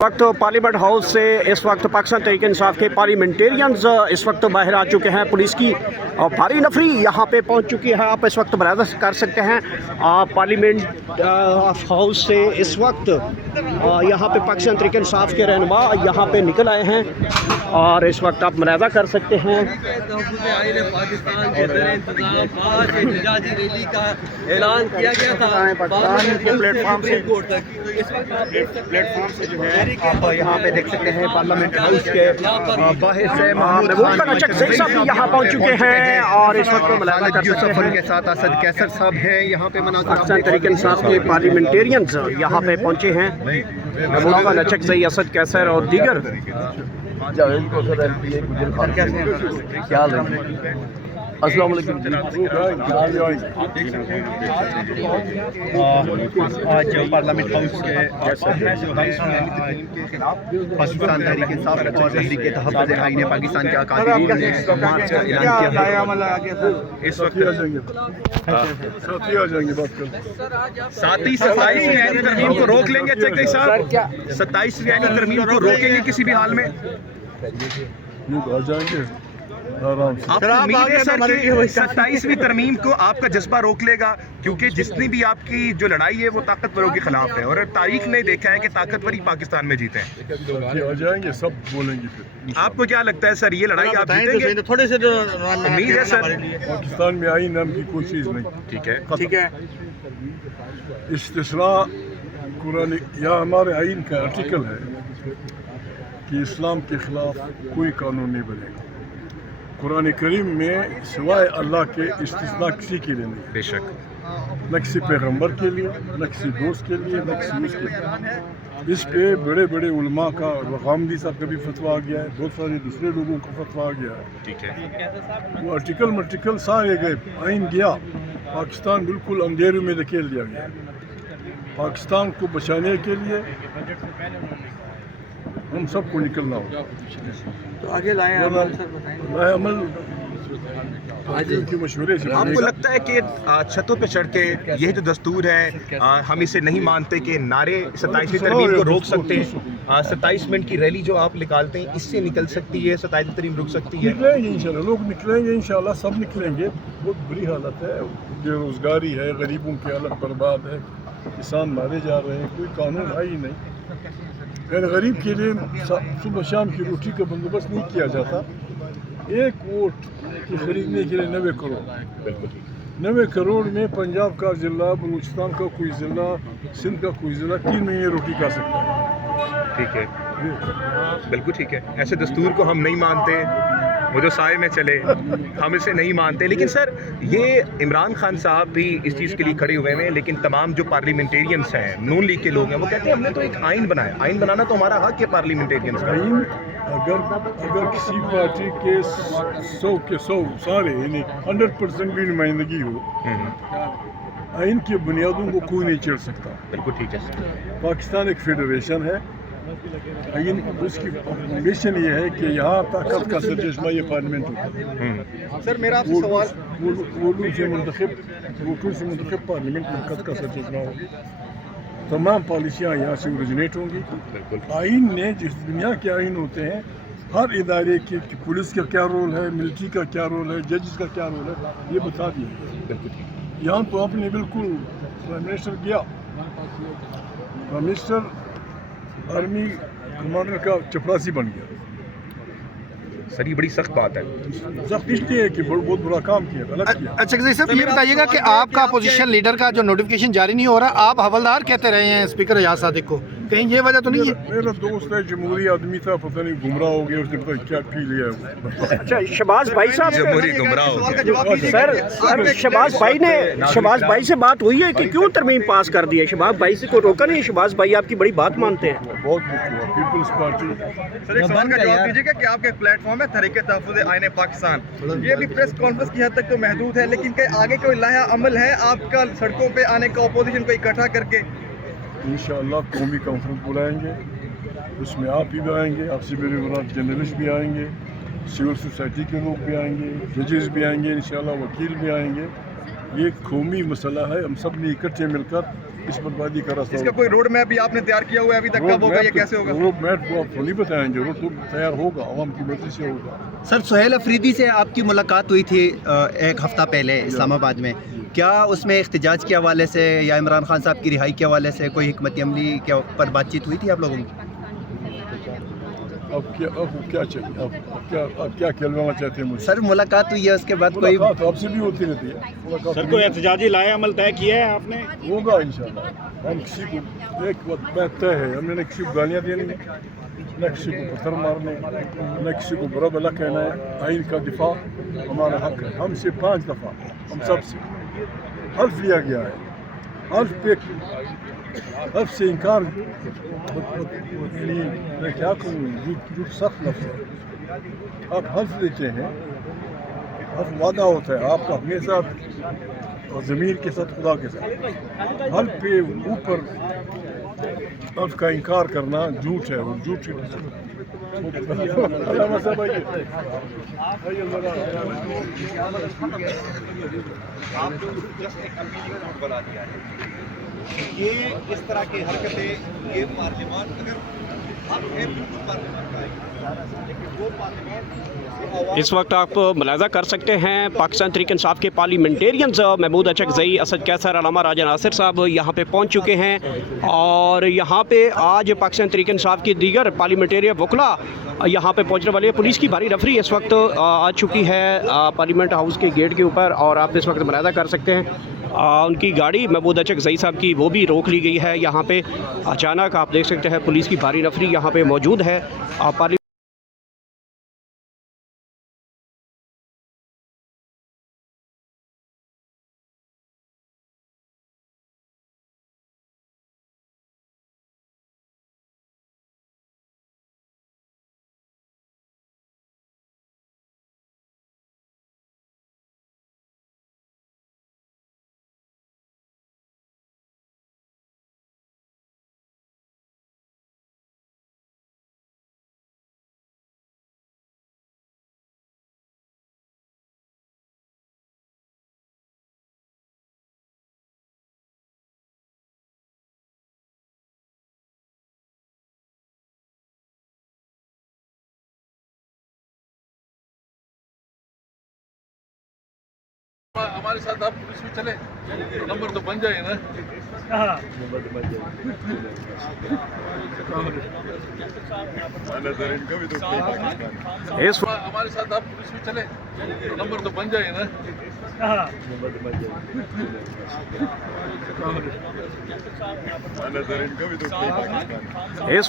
वक्त parliament house से इस वक्त पाकिस्तान तहरीक इंसाफ के पार्लियामेंटेरियंस इस वक्त बाहर आ चुके हैं। पुलिस की भारी नफरी यहाँ पे पहुँच चुकी है। आप इस वक्त मुलाहजा कर सकते हैं पार्लियामेंट हाउस से इस वक्त यहाँ पे पाकिस्तान तहरीक इंसाफ के रहनुमा यहाँ पे निकल आए हैं और इस वक्त आप मुलाहजा कर सकते हैं। ऐलान किया गया था प्लेटफॉर्म से जो है आप यहाँ पे देख सकते हैं पार्लियामेंट हाउस के बाहर से महमूद खान नचकज़ई साहब भी यहाँ पहुँच चुके हैं और इस वक्त मुलाहजा कर सकते हैं के साथ असद कैसर साहब हैं यहाँ पे पाकिस्तान तहरीक इंसाफ के पार्लियामेंटेरियंस यहाँ पे पहुँचे हैं। महमूद खान नचकज़ई, असद कैसर और दीगर। अस्सलाम वालेकुम। आज पार्लियामेंट हाउस के पाकिस्तान तहरीक इंसाफ और तहरीक तहफ़्फ़ुज़ आईन पाकिस्तान के अकादमी ने मार्च का ऐलान किया। इस वक्त साथी 27वीं आईन तरमीम को रोक लेंगे चकई साहब, 27वीं आईन तरमीम को रोकेंगे किसी भी हाल में? आप उम्मीद है सर कि 27वीं तरमीम को आपका जज्बा रोक लेगा? क्योंकि जितनी भी आपकी जो लड़ाई है वो ताकतवरों के खिलाफ है और तारीख ने देखा है कि ताकतवर ही पाकिस्तान में जीते हैं। आ जाएंगे सब बोलेंगे फिर। आपको क्या लगता है सर, ये लड़ाई आप जीतेंगे? थोड़े से उम्मीद है सर। पाकिस्तान में आईन नाम की कोई चीज़ नहीं। ठीक है। इस्तिस्ना कुरान या हमारे आईन का आर्टिकल है कि इस्लाम के खिलाफ कोई कानून नहीं बनेगा। कुरान करीम में सिवाय अल्लाह के इस्तिस्ना किसी के लिए नहीं, बेशक, न किसी पैगम्बर के लिए, न किसी दोस्त के लिए, न किसी उसके लिए। इस पे बड़े बड़े उलमा का, गामदी साहब का भी फतवा आ गया है, बहुत सारे दूसरे लोगों का फतवा आ गया है। ठीक है। वो आर्टिकल सारे गए, आइन गया, पाकिस्तान बिल्कुल अंधेरे में धकेल दिया गया। पाकिस्तान को बचाने के लिए हम सबको निकलना होगा। तो आगे लाएं अमल के मशवरे से। आपको लगता है कि छतों पे चढ़ के यह जो दस्तूर है हम इसे नहीं मानते कि नारे 27वीं तरमीम को रोक सकते हैं? 27 मिनट की रैली जो आप निकालते हैं इससे निकल सकती है 27वीं तरमीम रुक सकती है? निकलेंगे इंशाल्लाह, लोग निकलेंगे इंशाल्लाह, सब निकलेंगे। बहुत बुरी हालत है, बेरोजगारी है, गरीबों की हालत बर्बाद है, किसान मारे जा रहे हैं, कोई कानून है ही नहीं। अगर गरीब के लिए सुबह शाम की रोटी का बंदोबस्त नहीं किया जाता, एक वोट की खरीदने के लिए 90 करोड़, 90 करोड़ में पंजाब का ज़िला, बलूचिस्तान का कोई ज़िला, सिंध का कोई ज़िला 3 महीने रोटी खा सकता है। ठीक है, बिल्कुल ठीक है। ऐसे दस्तूर को हम नहीं मानते, वो जो साए में चले, हम इसे नहीं मानते। लेकिन सर ये इमरान खान साहब भी इस चीज़ के लिए खड़े हुए हैं, लेकिन तमाम जो पार्लियामेंटेरियंस हैं, नून लीग के लोग हैं, वो कहते हैं हमने तो एक आइन बनाया। आइन बनाना तो हमारा हक है पार्लियामेंटेरियंस का। आइन अगर किसी पार्टी के 100 के 100 सारे यानी 100% भी नुमाइंदगी हो, आइन की बुनियादों को कोई नहीं चढ़ सकता। बिल्कुल ठीक है। पाकिस्तान एक फेडरेशन है, आइन उसकी मिशन ये है कि यहाँ ताकत का सरचश्मा ये पार्लियामेंट होता। सर मेरा आपसे सवाल, वोटों से मुंतखब पार्लियामेंट ताकत का सरचश्मा होगी, तमाम पॉलिसियाँ यहाँ से ओरिजिनेट होंगी। आइन ने, जिस दुनिया के आइन होते हैं, हर इदारे की पुलिस का क्या रोल है, मिलिट्री का क्या रोल है, जजेस का क्या रोल है, ये बता दिया। यहाँ तो आपने बिल्कुल प्राइम मिनिस्टर गया, प्राइम मिनिस्टर आर्मी कमांडर का चपरासी बन गया। सर ये बड़ी सख्त बात है। सख्त इसलिए है कि बहुत बुरा काम किया, गलत किया। अच्छा सर ये बताइएगा कि आपका अपोजिशन लीडर का जो नोटिफिकेशन जारी नहीं हो रहा, आप हवलदार कहते रहे हैं स्पीकर एजाज सादिक को, कहीं ये वजह तो नहीं है? मेरा दोस्त है, जमहूरी आदमी था, पता नहीं गुमराह हो गया, उसने पता नहीं क्या पी लिया। अच्छा शहबाज भाई साहब, जमहूरी गुमराह हो गया। सर शहबाज भाई से बात हुई है कि क्यों तरमीम पास कर दी है? शहबाज भाई से को रोका नहीं? शहबाज भाई आपकी बड़ी बात मानते हैं। बहुत पीपल्स पार्टी। सर एक सवाल का जवाब दीजिएगा कि आपका एक प्लेटफॉर्म है तहरीक तहफ़्फ़ुज़ आईन पाकिस्तान, ये भी प्रेस कॉन्फ्रेंस की हद तक तो महदूद है, लेकिन कहीं आगे कोई लाया अमल है आपका सड़कों पे आने का, अपोजिशन को इकट्ठा करके? इंशाअल्लाह कौमी कॉन्फ्रेंस बुलाएंगे, उसमें आप भी आएंगे, आपसे मेरे मुराद जर्नलिस्ट भी आएंगे, सिविल सोसाइटी के लोग भी आएंगे, जजेस भी आएंगे, इंशाल्लाह वकील भी आएंगे। ये एक कौमी मसला है, हम सब ने इकट्ठे मिलकर इस बर्बादी का रास्ता। इसका कोई रोड मैप भी आपने तैयार किया हुआ है? अभी तक कब होगा, ये कैसे होगा? रोड मैप वो आप नहीं बताएंगे, रोड तो तैयार होगा, आवाम की मर्जी से होगा। सर सुहेल अफरीदी से आपकी मुलाकात हुई थी एक हफ्ता पहले इस्लामाबाद में, क्या उसमें एहतजाज के हवाले से या इमरान खान साहब की रिहाई के हवाले से कोई हिकमत अमली के ऊपर बातचीत हुई थी आप लोगों की? अब क्या चाहिए, अब क्या कहलवाना चाहते हैं मुझे? सर मुलाकात हुई है, उसके बाद कोई मुलाकात आपसे भी होती रहती है मुलाकात। सर कोई एहतजाजी लाए अमल तय किया है आपने? होगा इंशाल्लाह। हम किसी को एक वक्त बात तय है, हमने न किसी को गालियाँ देनी, न किसी को पत्थर मारने, न किसी को बुरा भला कहना है। आइन का दिफा हमारा हक है। हमसे 5 दफ़ा हम सबसे हल्फ लिया गया है, हल्फ से इनकार मैं क्या कहूँ, झूठ सख्त लफ्ज़ है। आप हल्फ लेते हैं, हल्फ वादा होता है आपका हमेशा और ज़मीर के साथ, खुदा के साथ। हल्फ पे ऊपर हल्फ का इनकार करना झूठ है, और झूठ ये इस तरह की हरकतें, ये पार्लियामान अगर हक है बिल्कुल पार्लियामान का है, लेकिन वो पार्लियामान इस वक्त आप मुलाजा कर सकते हैं पाकिस्तान तहरीक इंसाफ के पार्लियामेंटेरियंस महमूद अचकज़ई, असद कैसर, अलामा राजा नासिर साहब यहाँ पे पहुँच चुके हैं। और यहाँ पे आज पाकिस्तान तहरीक इंसाफ की दीगर पार्लियामेंटेरियन वकला यहाँ पे पहुँचने वाले हैं। पुलिस की भारी रफरी इस वक्त आ चुकी है पार्लियामेंट हाउस के गेट के ऊपर, और आप इस वक्त मुलाजा कर सकते हैं उनकी गाड़ी महमूद अचकज़ई साहब की वो भी रोक ली गई है। यहाँ पे अचानक आप देख सकते हैं पुलिस की भारी नफरी यहाँ पे मौजूद है। हमारे साथ आप पुलिस में चले, नंबर तो बन जाए ना। इस हमारे साथ आप पुलिस में चले, नंबर तो बन जाए ना। इस